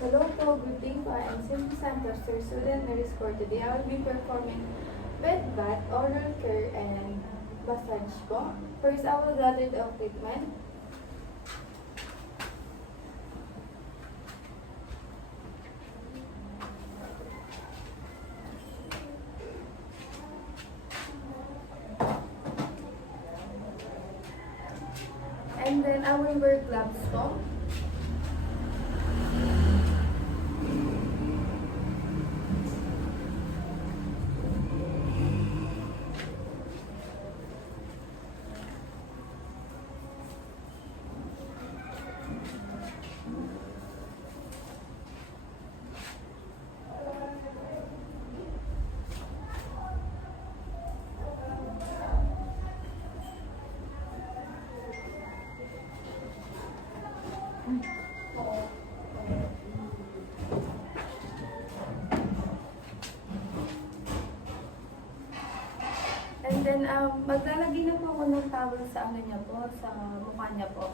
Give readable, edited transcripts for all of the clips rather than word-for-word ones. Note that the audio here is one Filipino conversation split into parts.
Hello po, good day po. I'm Cindy Santos, your student nurse for today. I will be performing bed bath, oral care, and massage po. First, I will gather the equipment. And then, I will wear gloves po. And then, maglalagay na po ako ng towel sa ano niya po, sa mukha niya po.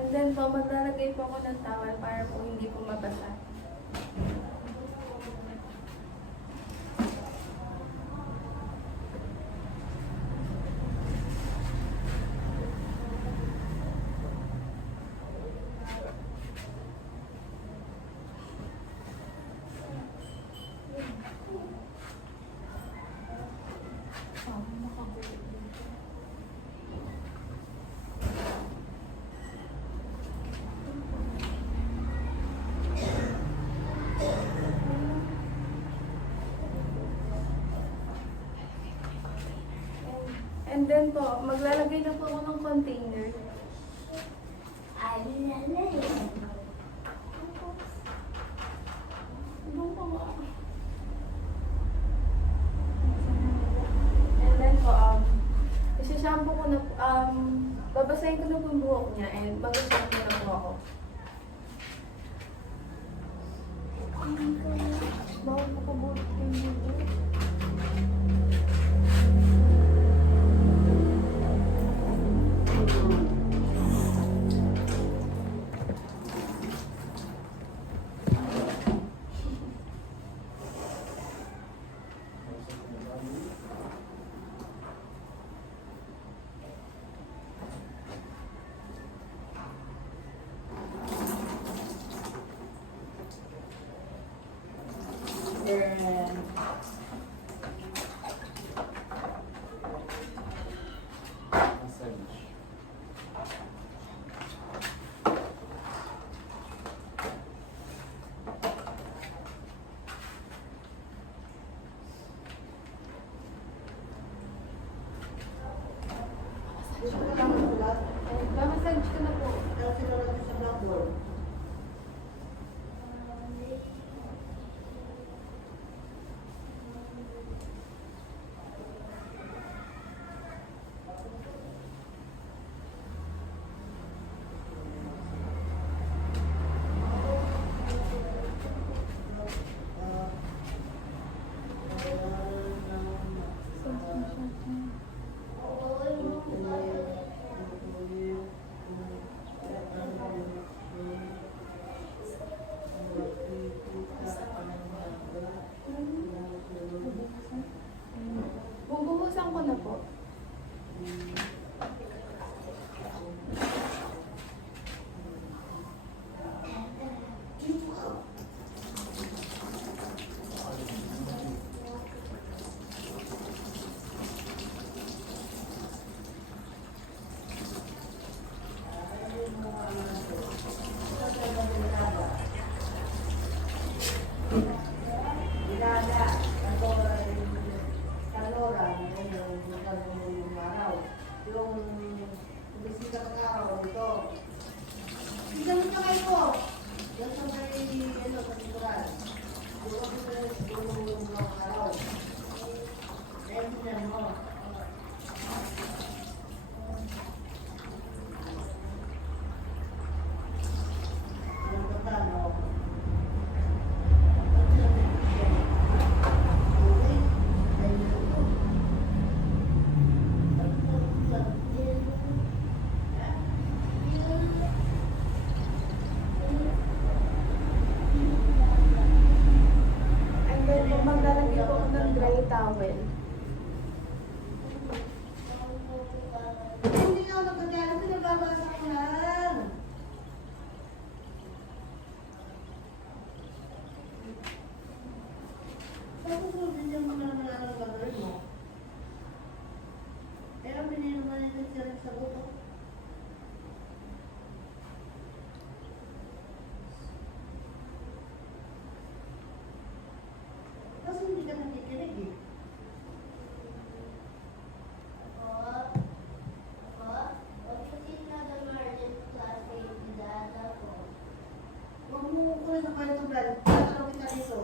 And then po, maglalagay po ako ng towel para po hindi po mabasa. And then po, maglalagay na po ako ng container. And then po, shampoo ko na po, babasahin ko na po yung buhok niya and mag-shampoo na po ako. Bawal mo ko buhok yung buhok. Mamasage ko na po. Kasi naman sa blackboard. Bubuhusan ko na po. Ganun na kayo. Yan sa may towel. Hindi ako nagkakala, pinababasa ko lang. Tapos hindi mo naman ang gagawin mo. Pero binili naman ito siya sa buto. Kasi hindi ka nakikinig eh. Huwag mo kukulit ng kwento, Brad. Tatanong kita dito.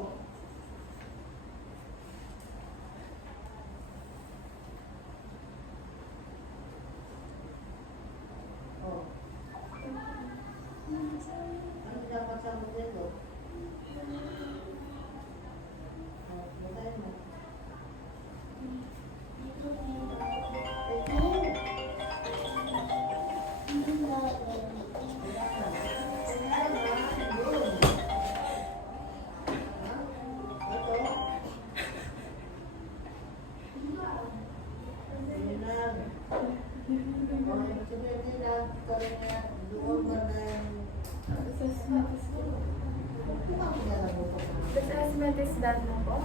Oh. Ano dapat sa mo dito? Oh, batay mo. Ito. This estimate is done na po.